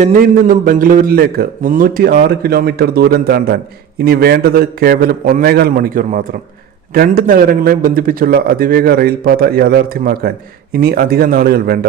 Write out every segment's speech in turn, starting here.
ചെന്നൈയിൽ നിന്നും ബംഗളൂരുവിലേക്ക് 306 കിലോമീറ്റർ ദൂരം താണ്ടാൻ ഇനി വേണ്ടത് കേവലം 1.25 മണിക്കൂർ മാത്രം. രണ്ട് നഗരങ്ങളെ ബന്ധിപ്പിച്ചുള്ള അതിവേഗ റെയിൽപാത യാഥാർത്ഥ്യമാക്കാൻ ഇനി അധിക നാളുകൾ വേണ്ട.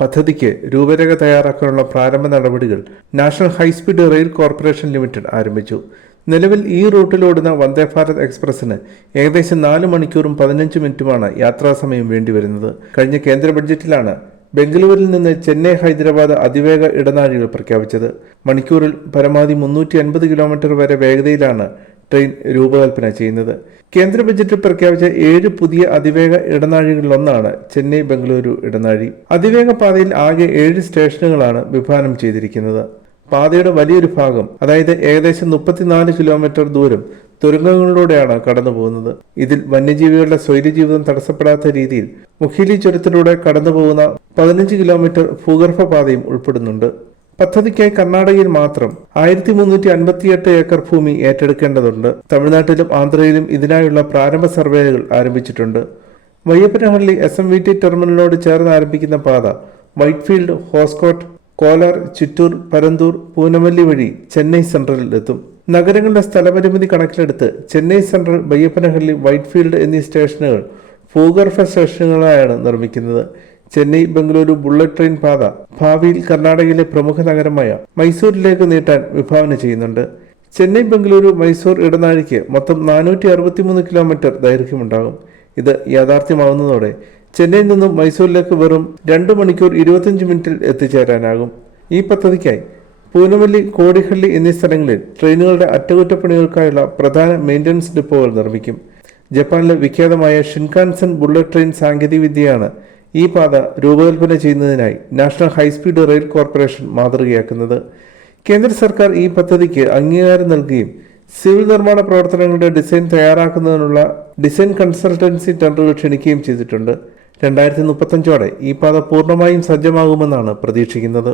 പദ്ധതിക്ക് രൂപരേഖ തയ്യാറാക്കാനുള്ള പ്രാരംഭ നടപടികൾ national high speed rail corporation limited ആരംഭിച്ചു. നിലവിൽ ഈ റൂട്ടിലോടുന്ന വന്ദേ ഭാരത് എക്സ്പ്രസിന് ഏകദേശം 4 മണിക്കൂറും 15 മിനിറ്റുമാണ് യാത്രാസമയം വേണ്ടിവരുന്നത്. കഴിഞ്ഞ കേന്ദ്ര ബഡ്ജറ്റിലാണ് ബംഗളൂരിൽ നിന്ന് ചെന്നൈ ഹൈദരാബാദ് അതിവേഗ ഇടനാഴികൾ പ്രഖ്യാപിച്ചത്. മണിക്കൂറിൽ പരമാവധി 350 കിലോമീറ്റർ വരെ വേഗതയിലാണ് ട്രെയിൻ രൂപകൽപ്പന ചെയ്യുന്നത്. കേന്ദ്ര ബജറ്റിൽ പ്രഖ്യാപിച്ച 7 പുതിയ അതിവേഗ ഇടനാഴികളിലൊന്നാണ് ചെന്നൈ ബംഗളൂരു ഇടനാഴി. അതിവേഗ പാതയിൽ ആകെ 7 സ്റ്റേഷനുകളാണ് വിഭാവനം ചെയ്തിരിക്കുന്നത്. പാതയുടെ വലിയൊരു ഭാഗം, അതായത് ഏകദേശം 34 കിലോമീറ്റർ ദൂരം തുരങ്കങ്ങളിലൂടെയാണ് കടന്നുപോകുന്നത്. ഇതിൽ വന്യജീവികളുടെ സ്വൈര്യജീവിതം തടസ്സപ്പെടാത്ത രീതിയിൽ മുഖീലി ചുരത്തിലൂടെ കടന്നുപോകുന്ന 15 കിലോമീറ്റർ ഭൂഗർഭ പാതയും ഉൾപ്പെടുന്നുണ്ട്. പദ്ധതിക്കായി കർണാടകയിൽ മാത്രം 1358 ഏക്കർ ഭൂമി ഏറ്റെടുക്കേണ്ടതുണ്ട്. തമിഴ്നാട്ടിലും ആന്ധ്രയിലും ഇതിനായുള്ള പ്രാരംഭ സർവേകൾ ആരംഭിച്ചിട്ടുണ്ട്. വയ്യപ്പനഹള്ളി SMVT ടെർമിനലിനോട് ചേർന്ന് ആരംഭിക്കുന്ന പാത വൈറ്റ്ഫീൽഡ്, ഹോസ്കോട്ട്, കോലാർ, ചിറ്റൂർ, പരന്തൂർ, പൂനമല്ലി വഴി ചെന്നൈ സെൻട്രലിൽ എത്തും. നഗരങ്ങളുടെ സ്ഥലപരിമിതി കണക്കിലെടുത്ത് ചെന്നൈ സെൻട്രൽ, ബയ്യപ്പനഹള്ളി, വൈറ്റ്ഫീൽഡ് എന്നീ സ്റ്റേഷനുകൾ ഭൂഗർഭ സ്റ്റേഷനുകളായാണ് നിർമ്മിക്കുന്നത്. ചെന്നൈ ബംഗളൂരു ബുള്ളറ്റ് ട്രെയിൻ പാത ഭാവിയിൽ കർണാടകയിലെ പ്രമുഖ നഗരമായ മൈസൂരിലേക്ക് നീട്ടാൻ വിഭാവന ചെയ്യുന്നുണ്ട്. ചെന്നൈ ബംഗളൂരു മൈസൂർ ഇടനാഴിക്ക് മൊത്തം 463 കിലോമീറ്റർ ദൈർഘ്യമുണ്ടാകും. ഇത് യാഥാർത്ഥ്യമാകുന്നതോടെ ചെന്നൈയിൽ നിന്നും മൈസൂരിലേക്ക് വെറും 2 മണിക്കൂർ 25 മിനിറ്റിൽ എത്തിച്ചേരാനാകും. ഈ പദ്ധതിക്കായി പൂനമല്ലി, കോടിഹള്ളി എന്നീ സ്ഥലങ്ങളിൽ ട്രെയിനുകളുടെ അറ്റകുറ്റപ്പണികൾക്കായുള്ള പ്രധാന മെയിൻ്റനൻസ് ഡിപ്പോകൾ നിർമ്മിക്കും. ജപ്പാനിലെ വിഖ്യാതമായ ഷിൻകാൻസൻ ബുള്ളറ്റ് ട്രെയിൻ സാങ്കേതികവിദ്യയാണ് ഈ പാത രൂപകൽപ്പന ചെയ്യുന്നതിനായി നാഷണൽ ഹൈസ്പീഡ് റെയിൽ കോർപ്പറേഷൻ മാതൃകയാക്കുന്നത്. കേന്ദ്ര സർക്കാർ ഈ പദ്ധതിക്ക് അംഗീകാരം നൽകുകയും സിവിൽ നിർമ്മാണ പ്രവർത്തനങ്ങളുടെ ഡിസൈൻ തയ്യാറാക്കുന്നതിനുള്ള ഡിസൈൻ കൺസൾട്ടൻസി ടെൻഡറുകൾ ക്ഷണിക്കുകയും ചെയ്തിട്ടുണ്ട്. 2035ഓടെ ഈ പാത പൂർണ്ണമായും സജ്ജമാകുമെന്നാണ് പ്രതീക്ഷിക്കുന്നത്.